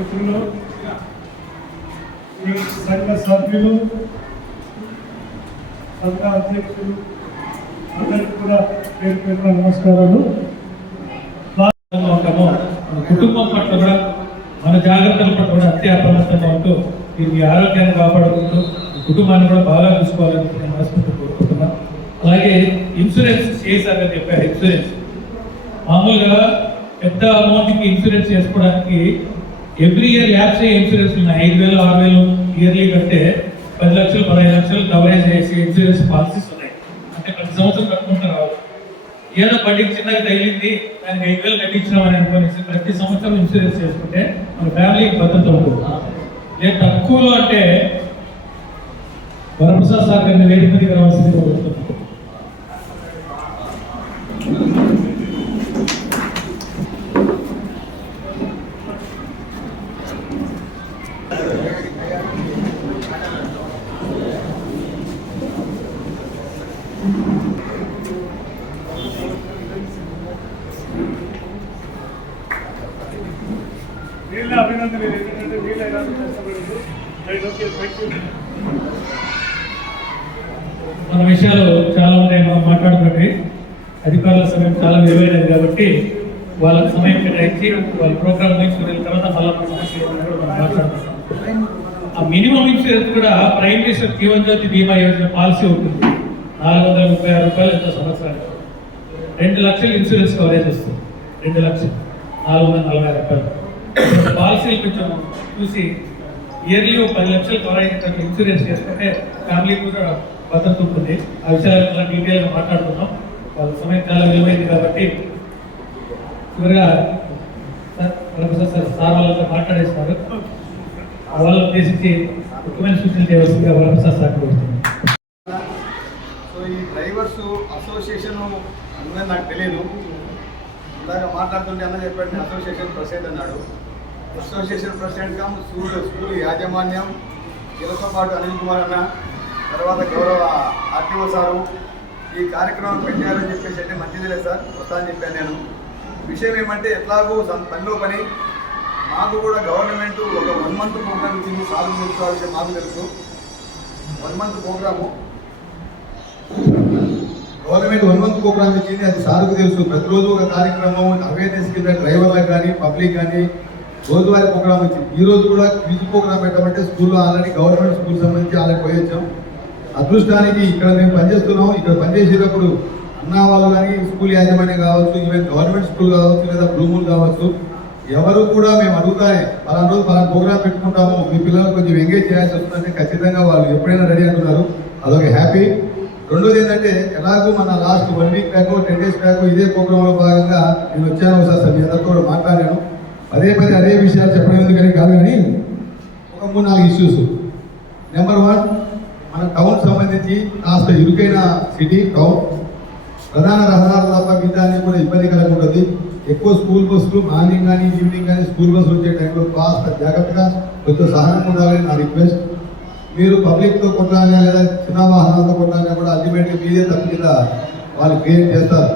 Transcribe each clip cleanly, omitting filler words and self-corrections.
మిత్రులు, ఈ సంఘ సభ్యులు, సంఘ అధ్యక్షులు అందరికీ కూడా పేరు పేరున నమస్కారాలు. మన కుటుంబం పట్ల కూడా మన జాగ్రత్తల పట్ల కూడా అతి అప్రమత్తంగా ఉంటూ మీ ఆరోగ్యాన్ని కాపాడుకుంటూ కుటుంబాన్ని కూడా బాగా చూసుకోవాలని నేను మనస్ఫూర్తి కోరుకుంటున్నాను. అలాగే ఇన్సూరెన్స్ చేశారని చెప్పారు. ఇన్సూరెన్స్ మామూలుగా పెద్ద అమౌంట్కి ఇన్సూరెన్స్ చేసుకోవడానికి ఎవ్రీ ఇయర్ యాప్స్ ఇన్సూరెన్స్ ఉన్నాయి. 5,000 6,000 ఇయర్లీ కంటే 10 లక్షలు 15 లక్షలు కవరేజ్ చేసే ఇన్సూరెన్స్ పాలసీస్ ఉన్నాయి. అంటే ప్రతి సంవత్సరం కట్టుకుంటారు. ఏదో బండికి చిన్నగా తగిలింది దానికి 5,000 కట్టించినామని అనుకోని ప్రతి సంవత్సరం ఇన్సూరెన్స్ చేసుకుంటే మన ఫ్యామిలీకి భద్రత ఉంటుంది. లేదు తక్కువలో అంటే వరప్రసాద్ సార్ గారిని వేదిక మీద రావాల్సింది కోరుతున్నాను. అభినందన ఎందుకంటే వీళ్ళు ఎలా కష్టపడింది. మన విషయాలు చాలా ఉన్నాయి. మనం మాట్లాడుకుంటే అధికారుల సమయం చాలా విలువైనది కాబట్టి వాళ్ళ సమయం కేటాయించి వాళ్ళ ప్రోగ్రామ్ తీసుకున్న తర్వాత మళ్ళీ మనం మాట్లాడుతున్నాం. ఆ మినిమం ఇన్సూరెన్స్ కూడా ప్రైమ్ మినిస్టర్ జీవన్ జ్యోతి బీమా యోజన పాలసీ ఉంటుంది. 436 రూపాయలు ఎంతో సంవత్సరానికి 2 లక్షలు ఇన్సూరెన్స్ కవరేజ్ వస్తుంది. 2,440,000 రూపాయలు పాలసీలు కొంచెం చూసి ఇయర్లీ 10 లక్షలు కవర్ అయినట్టు ఇన్సూరెన్స్ చేసుకుంటే ఫ్యామిలీకి కూడా భద్రత ఉంటుంది. ఆ విషయాలు డీటెయిల్గా మాట్లాడుతున్నాం. వాళ్ళ సమయం చాలా విలువైంది కాబట్టి చివరిగా సార్ వాళ్ళతో మాట్లాడేస్తున్నారు. వాళ్ళని ఉద్దేశించి ముఖ్యమైన సూచనలు చేయవలసిందిగా వరప్రసాద్ సార్ కోరుతున్నాను. సో ఈ డ్రైవర్స్ అసోసియేషన్ అందరూ నాకు తెలియదు. ఇందాక మాట్లాడుతుంటే అన్న చెప్పండి అసోసియేషన్ ప్రెసిడెంట్ అన్నాడు. అసోసియేషన్ ప్రెసిడెంట్గా స్కూల్ యాజమాన్యం వీళ్ళతో పాటు అనిల్ కుమార్ అన్న, తర్వాత గౌరవ ఆర్టీఓ సారు ఈ కార్యక్రమం పెట్టారని చెప్పేసి అంటే మంచిది లేదు సార్, వస్తా అని చెప్పాను నేను. విషయం ఏమంటే ఎట్లాగూ పనిలో పని మాకు కూడా గవర్నమెంట్ ఒక 1 మంత్ ప్రోగ్రామ్ ఇచ్చింది. సాగు చేసుకోవాల్సిన విషయం మాకు తెలుసు. 1 month programme government 1 month programme ఇచ్చింది. అది సార్కు తెలుసు. ప్రతిరోజు ఒక కార్యక్రమం అవేర్నెస్ కింద డ్రైవర్లకు కానీ పబ్లిక్ కానీ రోజువారీ ప్రోగ్రామ్ వచ్చింది. ఈ రోజు కూడా క్విజ్ ప్రోగ్రామ్ పెట్టమంటే స్కూల్లో ఆల్రెడీ గవర్నమెంట్ స్కూల్ సంబంధించి ఆల్రెడీ పోయొచ్చాం. అదృష్టానికి ఇక్కడ మేము పనిచేస్తున్నాం. ఇక్కడ పనిచేసేటప్పుడు అన్నా వాళ్ళు కానీ స్కూల్ యాజమాన్యం కావచ్చు, ఈవెన్ గవర్నమెంట్ స్కూల్ కావచ్చు, లేదా బ్లూమూల్ కావచ్చు, ఎవరు కూడా మేము అడుగుతానే పలానా రోజు పలానా ప్రోగ్రామ్ పెట్టుకుంటాము, మీ పిల్లలు కొంచెం ఎంగేజ్ చేయాల్సి వస్తుందంటే ఖచ్చితంగా వాళ్ళు ఎప్పుడైనా రెడీ అంటున్నారు. అదొక హ్యాపీ. రెండోది ఏంటంటే ఎలాగో మన last 1 week back 10 days back ఇదే ప్రోగ్రాంలో భాగంగా నేను వచ్చాను. ఒకసారి మీ అందరితో కూడా మాట్లాడాను. పదే అదే విషయాలు చెప్పడం ఎందుకని కాదు, కానీ ఒక 3-4 ఇష్యూస్. నెంబర్ 1, మన టౌన్ సంబంధించి కాస్త ఇరుకైన సిటీ టౌన్, ప్రధాన రహదారుల తప్ప మిగతాన్ని కూడా ఇబ్బంది కలిగి ఉంటుంది. ఎక్కువ స్కూల్ బస్సులు మార్నింగ్ కానీ ఈవినింగ్ కానీ స్కూల్ బస్సులు వచ్చే టైంలో కాస్త జాగ్రత్తగా కొంచెం సహనం ఉండాలని నా రిక్వెస్ట్. మీరు పబ్లిక్తో కొట్టాలన్నా లేదా చిన్న వాహనాలతో కొట్టాలన్నా కూడా అల్టిమేట్గా మీదే తప్పు కింద వాళ్ళు క్రియేట్ చేస్తారు.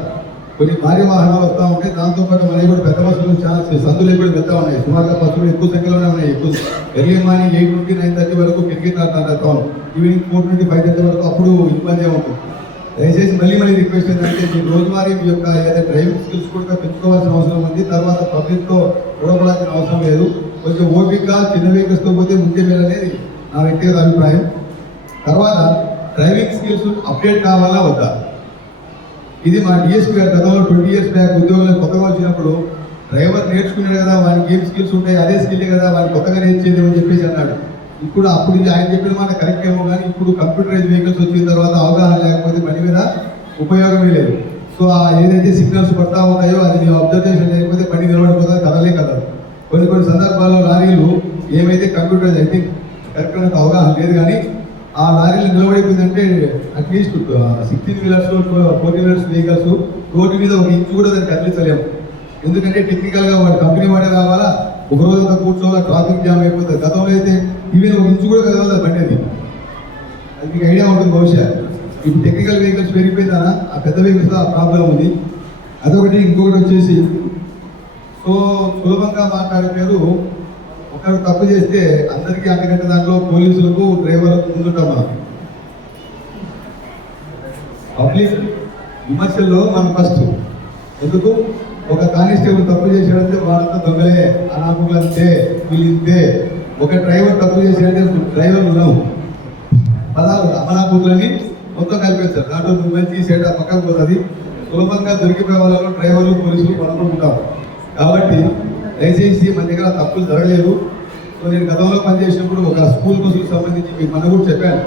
కొన్ని భారీ వాహనాలు వస్తూ ఉంటాయి. దాంతోపాటు మనకి కూడా పెద్ద బస్సులు చాలా సందులు కూడా పెద్ద ఉన్నాయి. సుమారుగా బస్సులు ఎక్కువ సంఖ్యలోనే ఉన్నాయి. ఎక్కువ ఎర్లీ మార్నింగ్ 8 నుండి 9:30 వరకు క్రికెట్ ఆడుతుంటాం. ఈవినింగ్ 4 నుండి 5:30 వరకు అప్పుడు ఇబ్బంది ఉంటుంది. దయచేసి మళ్ళీ రిక్వెస్ట్ ఏంటంటే మీ రోజువారీ మీ యొక్క ఏదైతే డ్రైవింగ్ స్కిల్స్ కూడా పెంచుకోవాల్సిన అవసరం ఉంది. తర్వాత పబ్లిక్తో గొడవపడాల్సిన అవసరం లేదు. కొంచెం ఓపికగా చిన్న వెహికల్స్తో పోతే ముందే వెళ్ళనేది నా వ్యక్తిగత అభిప్రాయం. తర్వాత డ్రైవింగ్ స్కిల్స్ అప్డేట్ కావాలా వద్దా, ఇది మా డిఎస్పీ గారు గతంలో 20 ఇయర్స్ బ్యాక్ ఉద్యోగులకు కొత్తగా వచ్చినప్పుడు డ్రైవర్ నేర్చుకున్నాడు కదా, వానికి ఏం స్కిల్స్ ఉంటాయి అదే స్కిల్ కదా వానికి కొత్తగా నేర్చేది అని చెప్పేసి అన్నాడు. ఇప్పుడు అప్పుడు ఆయన చెప్పిన మాట కరెక్ట్ ఏమో, కానీ ఇప్పుడు కంప్యూటరైజ్ వెహికల్స్ వచ్చిన తర్వాత అవగాహన లేకపోతే బండి మీద ఉపయోగమే లేదు. సో ఏదైతే సిగ్నల్స్ పడతా ఉంటాయో అది ನೀವು అబ్జర్వేషన్ లేకపోతే బండి నిలబడిపోతుంది, కదలే కదా. కొన్ని సందర్భాల్లో లారీలు ఏమైతే కంప్యూటరైజ్ అయితే కరెక్ట్ అనేది అవగాహన లేదు, కానీ ఆ లారీలు నిలబడిపోయిందంటే at least 16 wheelers 14 wheelers vehicles road మీద 1 ఇంచు కూడా దాన్ని కదిలించలేము. ఎందుకంటే టెక్నికల్గా వాడు కంపెనీ వాడే రావాలా, ఒక రోజంతా కూర్చోవాలా, ట్రాఫిక్ జామ్ అయిపోతుంది. గతంలో అయితే ఈవెన్ 1 ఇంచు కూడా కదలదు బండి. అది మీకు ఐడియా ఉంటుంది బహుశా. ఇప్పుడు టెక్నికల్ వెహికల్స్ పెరిగిపోయిందా, ఆ పెద్ద వెహికల్స్ ఆ ప్రాబ్లం ఉంది. అదొకటి. ఇంకొకటి వచ్చేసి సో సులభంగా మాట్లాడే పేరు ఒక ఒక్కరు తప్పు చేస్తే అందరికీ అంతకంటే దాంట్లో పోలీసులకు డ్రైవర్లకు ముందుంటాం మనం. పబ్లిక్ విమర్శల్లో మనం ఫస్ట్. ఎందుకు ఒక కానిస్టేబుల్ తప్పు చేశాడంటే వాళ్ళంతా దొంగలే, అనామకులు అంతే, వీళ్ళు ఇంతే. ఒక డ్రైవర్ తప్పు చేశాడంటే డ్రైవర్ ఉన్నావు పదాలు అమనాభూతులని మొత్తం కలిపేస్తారు. దాంట్లో నువ్వు మంచి సేట పక్కకు పోతుంది. సులభంగా దొరికిపోయే వాళ్ళలో డ్రైవర్లు పోలీసులు పనుకుంటాం. కాబట్టి దయచేసి మన దగ్గర తప్పులు జరగలేదు. సో నేను గతంలో పనిచేసినప్పుడు ఒక స్కూల్ బస్సులకు సంబంధించి మీకు మన కూడా చెప్పాను,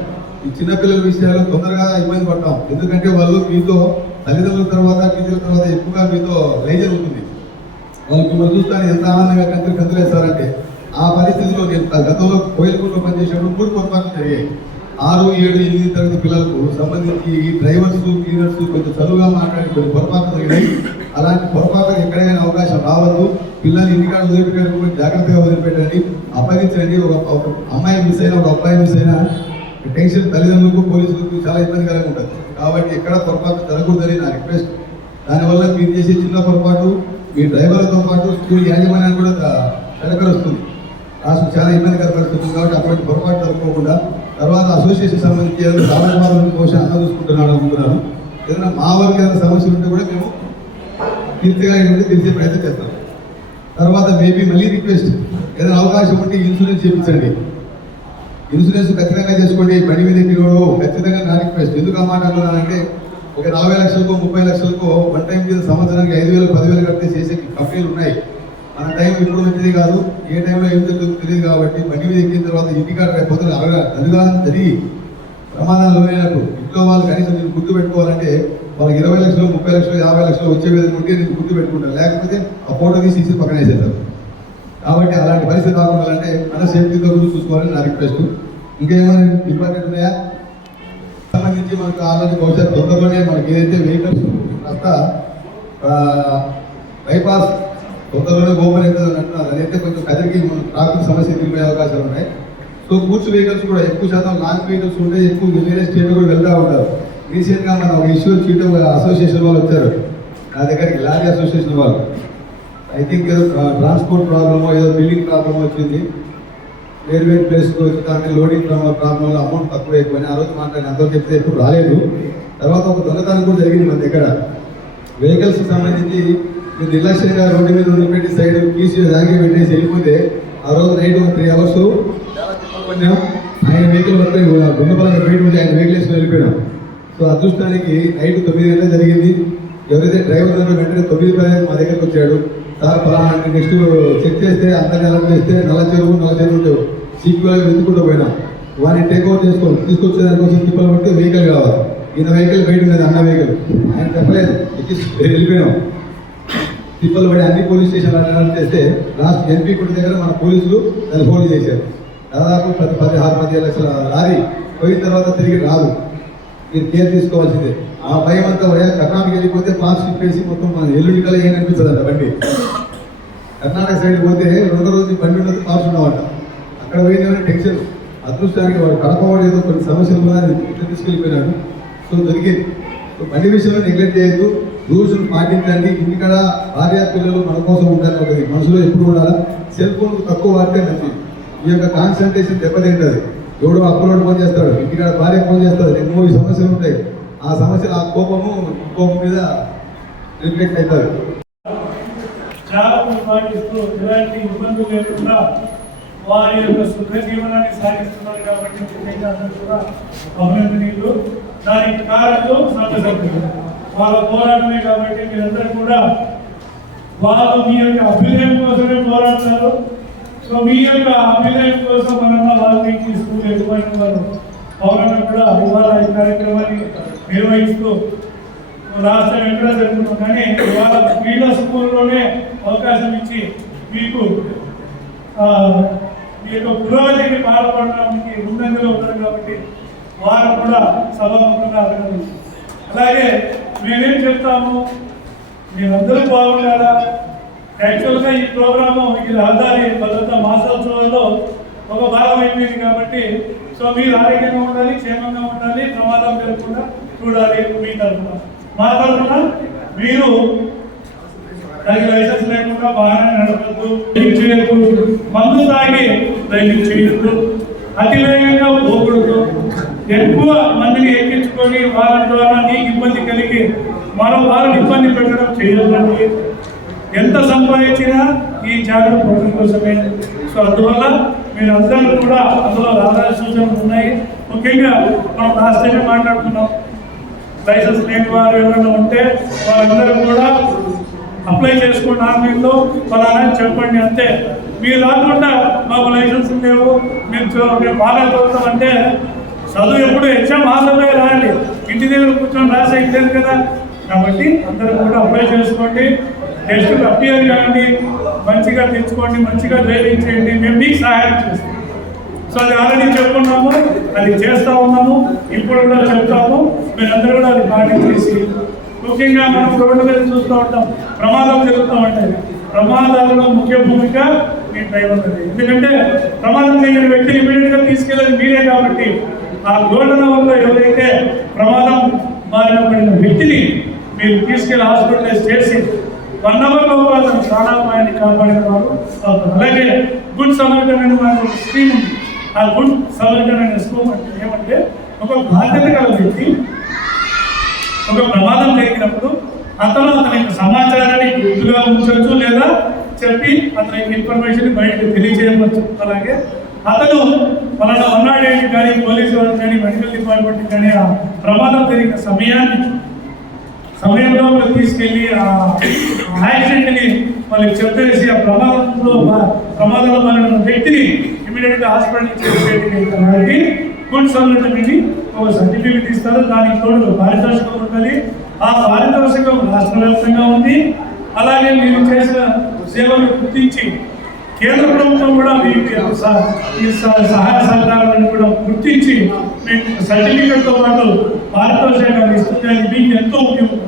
ఈ చిన్నపిల్లల విషయాలు తొందరగా ఇబ్బంది పడతాం. ఎందుకంటే వాళ్ళు మీతో తల్లిదండ్రుల తర్వాత టీచర్ల తర్వాత ఎక్కువగా మీతో రైజర్ ఉంటుంది. వాళ్ళకి మిమ్మల్ని చూస్తాను ఎంత ఆనందంగా కంతులేస్తారంటే ఆ పరిస్థితిలో నేను గతంలో కోయిలకుంటలో పనిచేసినప్పుడు 3 పొరపాట్లు జరిగాయి. 6, 7, 8 తరగతి పిల్లలకు సంబంధించి ఈ డ్రైవర్స్ క్లీనర్స్ కొంచెం చదువుగా మాట్లాడి కొన్ని పొరపాట్లు జరిగినాయి. అలాంటి పొరపాట్లకు ఎక్కడైనా అవకాశం రావద్దు. పిల్లల్ని ఇంటికాడ వదిలిపెట్టారు, జాగ్రత్తగా వదిలిపెట్టండి, అప్పగించండి. ఒక అమ్మాయి మిస్ అయినా ఒక అబ్బాయి మిస్ అయినా టెన్షన్ తల్లిదండ్రులకు పోలీసులకు చాలా ఇబ్బందికరంగా ఉంటుంది. కాబట్టి ఎక్కడ పొరపాటు జరగకూడదని నా రిక్వెస్ట్. దానివల్ల మీరు చేసే చిన్న పొరపాటు మీ డ్రైవర్లతో పాటు స్కూల్ యాజమాన్యాన్ని కూడా వెనకరుస్తుంది, రాష్ట్రం చాలా ఇబ్బందికర పరిస్థితుంది. కాబట్టి అటువంటి పొరపాటు జరుపుకోకుండా తర్వాత అసోసియేషన్ సంబంధించి ఏదైనా రాబోయే బహుశా అన్న చూసుకుంటున్నాను అనుకుంటున్నాను. ఏదైనా మా వారికి ఏదైనా సమస్యలు ఉంటే కూడా మేము తీర్చగా తెలిసే ప్రయత్నం చేస్తాం. తర్వాత మేబీ మళ్ళీ రిక్వెస్ట్, ఏదైనా అవకాశం ఉంటే ఇన్సూరెన్స్ చేయించండి. ఇన్సూరెన్స్ ఖచ్చితంగా చేసుకోండి. బండి మీద ఎక్కినోడు ఖచ్చితంగా నా రిక్వెస్ట్. ఎందుకు అన్నమాట అంటున్నానంటే ఒక 40 లక్షలకో 30 లక్షలకో వన్ టైం మీద సంవత్సరానికి 5,000 10,000 కడితే చేసే కంపెనీలు ఉన్నాయి. మన టైం ఇప్పుడు వచ్చింది కాదు, ఏ టైంలో ఏం జరుగుతుందో తెలియదు. కాబట్టి బండి మీద ఎక్కిన తర్వాత ఇంటికాడ రేపు అదుగానం జరిగి ప్రమాదాలు లోనైనప్పుడు ఇంట్లో వాళ్ళు కనీసం నేను గుర్తు పెట్టుకోవాలంటే వాళ్ళకి 20 లక్షలు 30 లక్షలు 50 లక్షలు వచ్చే విధంగా ఉంటే నేను గుర్తు పెట్టుకుంటాను. లేకపోతే ఆ ఫోటో తీసి పక్కన వేసేస్తారు. కాబట్టి అలాంటి పరిస్థితి రాకుండా మన సేఫ్టీతో గురించి చూసుకోవాలని నా రిక్వెస్ట్. ఇంకేమైనా ఇంపార్టెంట్ ఉన్నాయా సంబంధించి మనకు ఆల్రెడీ బహుశా తొందరలోనే మనకి ఏదైతే వెహికల్స్ కాస్త బైపాస్ తొందరలోనే ఓపెన్ అవుతుంది అంటున్నారు. అదైతే కొంచెం కదిరికి ట్రాఫిక్ సమస్య ఎదుర్కొనే అవకాశాలు ఉన్నాయి. సో గూడ్స్ వెహికల్స్ కూడా ఎక్కువ శాతం లాంగ్ వెహికల్స్ ఉంటే ఎక్కువ వేరే స్టేట్ కూడా వెళ్తూ ఉంటారు. రీసెంట్గా మన ఒక ఇష్యూ చీట అసోసియేషన్ వాళ్ళు వచ్చారు నా దగ్గరికి, లారీ అసోసియేషన్ వాళ్ళు. ఐ థింక్ ఏదో ట్రాన్స్పోర్ట్ ప్రాబ్లమో ఏదో బిల్డింగ్ ప్రాబ్లమ్ వచ్చింది, వేరు ప్లేస్కి వచ్చి దాంట్లో లోడింగ్ ప్రాబ్లంలో అమౌంట్ తక్కువ అయిపోయింది. ఆ రోజు మాట్లాడి అందరూ చెప్తే ఎప్పుడు రాలేదు. తర్వాత ఒక దొంగతనం కూడా జరిగింది మన దగ్గర. వెహికల్స్కి సంబంధించి మీరు నిర్లక్ష్యంగా రోడ్డు మీద వదిలిపెట్టి సైడ్ పీసీ దాగి పెట్టేసి వెళ్ళిపోతే ఆ రోజు నైట్ ఒక 3 అవర్స్ చాలా తిప్పకొన్నాం. ఆయన వెహికల్ వస్తే గుండెపరంగా బయట ఉంటే ఆయన వెహికల్ వేసుకుని వెళ్ళిపోయాం. సో అదృష్టానికి నైట్ 9 గంటలకు జరిగింది. ఎవరైతే డ్రైవర్ ఉన్నారో వెంటనే 9 మా దగ్గరకు వచ్చాడు. సార్ ఫలానా నెక్స్ట్ చెక్ చేస్తే అంతా అలర్ట్ చేస్తే నల్ల చెరువు సీక్వెల్గా వెతుకుంటూ పోయినాం. వాడిని టేక్ ఓవర్ తీసుకొచ్చే దానికోసం తిప్పలు పడితే వెహికల్ కావాలి. ఈయన వెహికల్ బయట ఉన్నది, అన్న వెహికల్. ఆయన చెప్పలేదు, వెళ్ళిపోయినాం. తిప్పలు పడి అన్ని పోలీస్ స్టేషన్లు అలర్ట్ చేస్తే లాస్ట్ ఎన్పీ కొట్టి దగ్గర మన పోలీసులు దాన్ని హోల్డ్ చేశారు. దాదాపు 16-17 లక్షల లారీ పోయిన తర్వాత తిరిగి రాదు. మీరు కేర్ తీసుకోవాల్సిందే. ఆ భయం అంతా కర్ణాటక వెళ్ళిపోతే పాస్ వేసి మొత్తం మన ఎల్లుండి కల ఏం అనిపిస్తుంది అంట బండి. కర్ణాటక సైడ్ పోతే 2 రోజు బండి ఉండదు, పాస్ ఉండవట. అక్కడ పోయిన టెన్షన్. అదృష్టానికి వాడు కడపవాడు ఏదో కొన్ని సమస్యలు ఉన్నాయని తీసుకెళ్ళిపోయినాడు. సో దొరికింది. సో బండి విషయంలో నెగ్లెక్ట్ చేయొద్దు, రూల్స్ పాటించండి. ఇంటికాడ భార్య పిల్లలు మన కోసం ఉండాలి. ఒకటి మనసులో ఎప్పుడు ఉండాలా, సెల్ ఫోన్ తక్కువ వాడితే మంచిది. ఈ యొక్క కాన్సన్ట్రేషన్ దెబ్బతింటుంది. ఎవడో అప్లోడ్ ఫోన్ చేస్తాడు, ఇంటికాడ భార్య ఫోన్ చేస్తాడు, 2-3 సమస్యలు ఉంటాయి. ఆ సమస్యలు ఆ కోపం మీద రిఫ్లెక్ట్ అవుతారు. చాలా పాటిస్తూ ఎలాంటి ఇబ్బందులు లేకుండా వారి యొక్క సుఖ జీవనాన్ని సాగిస్తున్నారు. కాబట్టి అందరూ కూడా అభినందనీయులు. దానికి కారణం సంఘ సభ్యులు వాళ్ళ పోరాటమే. కాబట్టి మీరందరూ కూడా వాళ్ళు మీ యొక్క అభ్యుదయం కోసమే పోరాడతారు. సో మీ యొక్క అభ్యుదయం కోసం మనన్న వాల్మీకి స్కూల్ ఎదుగుమైన వారు పౌరంగా కూడా ఇవాళ ఈ కార్యక్రమాన్ని నిర్వహిస్తూ రాష్ట్రం ఎక్కడ జరుగుతున్నాం. కానీ ఇవాళ వీళ్ళ స్కూల్లోనే అవకాశం ఇచ్చి మీకు మీ యొక్క పురోగతికి పాల్పడడానికి ముందంజలో ఉంటారు. కాబట్టి వారు కూడా సభాముఖంగా అభినందించారు. అలాగే మేమేం చెప్తాము, మీరందరూ బాగుండాలా. యాక్చువల్గా ఈ ప్రోగ్రాము ఈ రహదారి భద్రతా మాసోత్సవాల్లో ఒక భాగం అయిపోయింది. కాబట్టి సో మీరు ఆరోగ్యంగా ఉండాలి, క్షేమంగా ఉండాలి, ప్రమాదం జరగకుండా చూడాలి. మీ తరఫున మా తరఫున మీరు దానికి లైసెన్స్ లేకుండా వాహనం నడపద్దు, డ్రింక్ చేయొద్దు, మందు తాగి డ్రైవింగ్ చేయొద్దు, అతివేగంగా పోకూడదు, ఎక్కువ మందిని ఎక్కించుకొని వాళ్ళ ద్వారా నీకు ఇబ్బంది కలిగి మరో వాళ్ళని ఇబ్బంది పెట్టడం చేయొద్దండి. ఎంత సంపాదించినా ఈ జాగ్రత్త పడడం కోసమే. సో అందువల్ల మీరు అందరూ కూడా అందులో ఆధార సూచనలు ఉన్నాయి. ముఖ్యంగా మనం లాస్ట్ టైం మాట్లాడుకున్నాం, లైసెన్స్ లేని వారు ఎవరైనా ఉంటే వాళ్ళందరూ కూడా అప్లై చేసుకోండి ఆన్లైన్లో, ఫలానా చెప్పండి అంతే. మీరు రాకుండా మాకు లైసెన్స్ లేవు, మేము బాగా చదువుతామంటే చదువు ఎప్పుడు ఎగ్జామ్ హాల్లో రాయాలి, ఇంటి దగ్గర కూర్చొని రాసే లేదు కదా. కాబట్టి అందరూ కూడా అప్లై చేసుకోండి, టెస్ట్కి అపియర్ కాండి, మంచిగా తెచ్చుకోండి, మంచిగా డ్రైవింగ్ చేయండి, మేము మీకు సహాయం చేస్తాం. సో అది ఆల్రెడీ చెప్పుకున్నాము, అది చేస్తూ ఉన్నాము, ఇప్పుడు కూడా చెప్తాము. మీరందరూ కూడా అది పాటించేసి, ముఖ్యంగా మనం రోడ్డు మీద చూస్తూ ఉంటాం ప్రమాదాలు జరుగుతూ ఉంటాయి. ప్రమాదాలలో ముఖ్య భూమిక మీ డ్రైవర్. ఎందుకంటే ప్రమాదం జరిగిన వ్యక్తిని ఇమీడియట్గా తీసుకెళ్ళేది మీరే కాబట్టి ఆ గోల్డెన్ అవర్లో ఎవరైతే ప్రమాదం బారిన పడిన వ్యక్తిని మీరు తీసుకెళ్లి హాస్పిటలైజ్ చేసి 1 అవర్ లోపల ప్రాణాపాయాన్ని కాపాడిన వారు అవుతారు. అలాగే గుడ్ సమర్థన్ అనే మన స్కీమ్ ఉంది. ఆ గుడ్ సమర్థన్ అనే స్కీమ్ అంటే ఏమంటే, ఒక బాధ్యత గల వ్యక్తి ఒక ప్రమాదం జరిగినప్పుడు అతని యొక్క సమాచారాన్ని గుర్తుగా ఉంచవచ్చు, లేదా చెప్పి అతని ఇన్ఫర్మేషన్ బయటకు తెలియజేయవచ్చు. అలాగే అతను వాళ్ళ 108 కానీ పోలీసు వాళ్ళు కానీ మెడికల్ డిపార్ట్మెంట్ కానీ ఆ ప్రమాదం జరిగిన సమయంలో వాళ్ళు తీసుకెళ్ళి ఆ యాక్సిడెంట్ని వాళ్ళకి చెప్పేసి ఆ ప్రమాదంలో మన వ్యక్తిని ఇమీడియట్గా హాస్పిటల్ చేసేటి గుడ్ సర్టిఫికేట్ ఒక సర్టిఫికేట్ ఇస్తారు. దానికి తోడు పారితోషికం ఉంటుంది. ఆ పారితోషికం రాష్ట్ర వ్యాప్తంగా ఉంది. అలాగే మీరు చేసిన సేవలు గుర్తించి కేంద్ర ప్రభుత్వం కూడా మీకు ఈ సహాయ సహకారాలను కూడా గుర్తించి మీకు సర్టిఫికేట్తో పాటు పారితోషికాన్ని ఇస్తుంది. అది మీకు ఎంతో ఉపయోగం.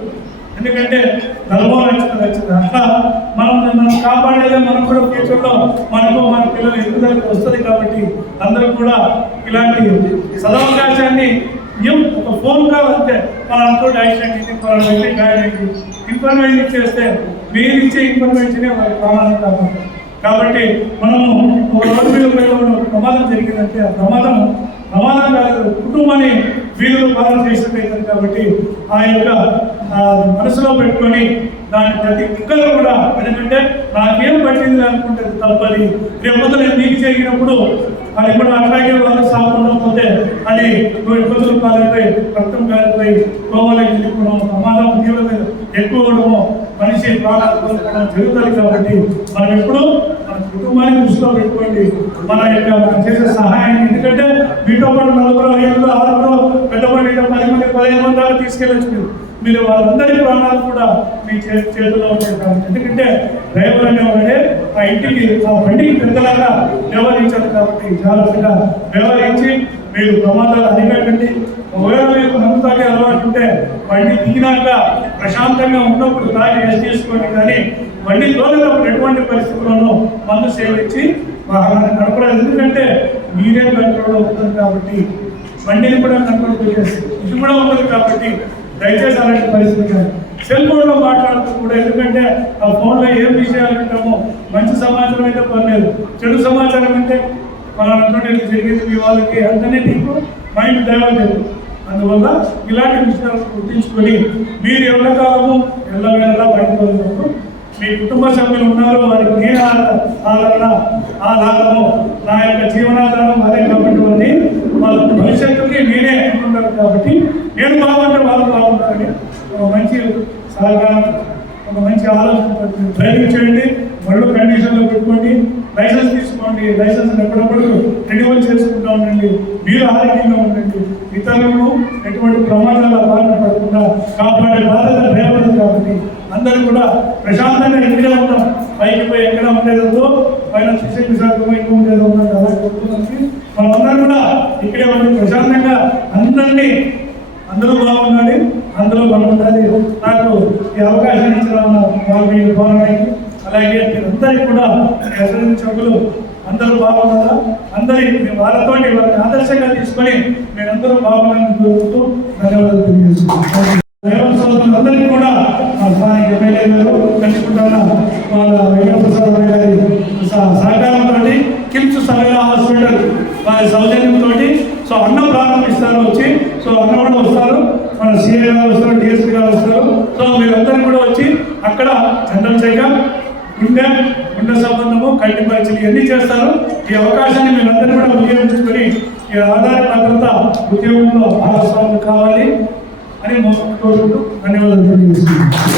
ఎందుకంటే ధర్మం రక్షిత అట్లా మనం కాపాడేదే మనం కూడా ఫ్యూచర్లో మనకు మన పిల్లలు ఎదుగుదలకు వస్తుంది. కాబట్టి అందరూ కూడా ఇలాంటి సదవకాశాన్ని ఒక ఫోన్ కాల్ అంతే, మన అంతో యాక్సిడెంట్ మన వ్యక్తి గాయమైంది ఇన్ఫర్మేషన్ చేస్తే మీరు ఇచ్చే ఇన్ఫర్మేషనే వాళ్ళ ప్రాణాన్ని కాపాడుతుంది. కాబట్టి మనము ఒక రోడ్డు మీద ప్రమాదం జరిగిందంటే ఆ ప్రమాదం కాదు, కుటుంబాన్ని వీధులు పాలన చేసినట్టు. కాబట్టి ఆ యొక్క మనసులో పెట్టుకొని దాన్ని ప్రతి ఒక్కరు కూడా, ఎందుకంటే నాకేం పట్టింది అనుకుంటే తప్పది. రేపు నేను నీకు జరిగినప్పుడు అది కూడా అట్లాగే వాళ్ళు సాగుకుండా పోతే అది ఇబ్బందులు కాలిపోయి రక్తం కాలిపోయి కోమలకి వెళ్ళిపోవడం, ప్రమాదం తీవ్రత ఎక్కువ ఉండడము, మనిషి ప్రాణాలు కోల్పోవడం జరుగుతుంది. కాబట్టి మనం ఎప్పుడు మన కుటుంబాన్ని దృష్టిలో పెట్టుకోండి, మన యొక్క మనం చేసే సహాయాన్ని. ఎందుకంటే మీతో పాటు 4, 5, 6 పెద్దవాళ్ళు 10 మంది 15 మంది దాకా తీసుకెళ్ళచ్చు. మీరు వాళ్ళందరి ప్రాణాలు కూడా మీ చేతిలో ఉంటాయి. కాబట్టి ఎందుకంటే డ్రైవర్ అనేవాడే ఆ ఇంటికి ఆ బండికి పెద్దలాగా వ్యవహరించాలి. కాబట్టి జాగ్రత్తగా వ్యవహరించి మీరు ప్రమాదాలు అరికట్టండి. ఒకవేళ మీకు మందు తాగే అలవాటు ఉంటే బండి దిగినాక ప్రశాంతంగా ఉన్నప్పుడు తాగి రెస్ట్ చేసుకోండి. కానీ బండి తోలేటప్పుడు ఎటువంటి పరిస్థితుల్లోనూ మందు సేవించి వాహనాన్ని నడపరాదు. ఎందుకంటే మీరే కంట్రోల్లో ఉంటుంది కాబట్టి బండిని కూడా కంట్రోల్ చేసి ఇది కూడా ఉంటుంది. కాబట్టి దయచేసి అలాంటి పరిస్థితి కానీ సెల్ ఫోన్లో మాట్లాడుతూ కూడా, ఎందుకంటే ఆ ఫోన్లో ఏం విషయాలు వింటామో మంచి సమాచారం అయితే పర్లేదు, చెడు సమాచారం అంటే మనతో జరిగేది మీ వాళ్ళకి అంటనే నీకు మైండ్ డైవర్ట్ లేదు. అందువల్ల ఇలాంటి విషయాలను గుర్తించుకొని మీరు ఎవరికాలము ఎల్లవేళలా బయటకు మీ కుటుంబ సభ్యులు ఉన్నారు, వారికి నేను ఆదరణ ఆధారము నా యొక్క జీవనాధారం అదే. కాబట్టి వాళ్ళ భవిష్యత్తుకి నేనే ఉంటాను. కాబట్టి నేను బాగుంటే వాళ్ళు బాగుంటారని మంచి సహకారం, ఒక మంచి ఆలోచన డ్రైవింగ్ చేయండి. బళ్ళు కండిషన్లో పెట్టుకోండి, లైసెన్స్ తీసుకోండి, లైసెన్స్ ఎప్పుడప్పుడు రెన్యువల్ చేసుకుంటూ ఉండండి. మీరు ఆరోగ్యంగా ఉండండి. ఇతరులను ఎటువంటి ప్రమాదాల బారిన పడకుండా కాపాడే బాధ్యత డ్రైవర్లు. కాబట్టి అందరూ కూడా ప్రశాంతంగా ఇక్కడే ఉంటాం. పైకి పోయి ఎక్కడ ఉండేదో పైన శిక్షణ శాఖలో ఇంకా ఉండేదో ఉన్నాం. అలా చెప్తున్నానికి మనందరూ కూడా ఇక్కడే ఉండి ప్రశాంతంగా అందరూ బాగుండాలి, అందరూ బాగుండాలి. నాకు ఈ అవకాశం ఇచ్చిన వాళ్ళు బాగున్నాయి. అలాగే మీరందరికీ కూడా సభ్యులు అందరూ బాగున్నారా, వాళ్ళతో వాళ్ళని ఆదర్శంగా తీసుకొని మీరందరూ బాగున్నారని కోరుతూ ధన్యవాదాలు తెలియజేస్తున్నాను. అందరికీ కూడా మా స్థానిక ఎమ్మెల్యే గారు కలుసుకుంటారా వాళ్ళ వెంకటప్రసాద్ గారి సహకారంతో కిమ్స్ సలహా హాస్పిటల్ వారి సౌజన్యంతో సో అన్న ప్రారంభిస్తారు వచ్చి, సో అన్న కూడా వస్తారు, మన సిఐ గారు వస్తారు, డిఎస్పీ గారు వస్తారు. సో మీరందరూ కూడా వచ్చి అక్కడ జనరల్ చెకప్, గుండె సంబంధము, కంటి పరీక్షలు ఇవన్నీ చేస్తారు. ఈ అవకాశాన్ని మీరందరూ కూడా ఉపయోగించుకొని ఈ ఆధార భద్రత ఉద్యోగంలో భాగస్వాములు కావాలి అని కోరుకుంటూ ధన్యవాదాలు తెలియజేస్తున్నాను.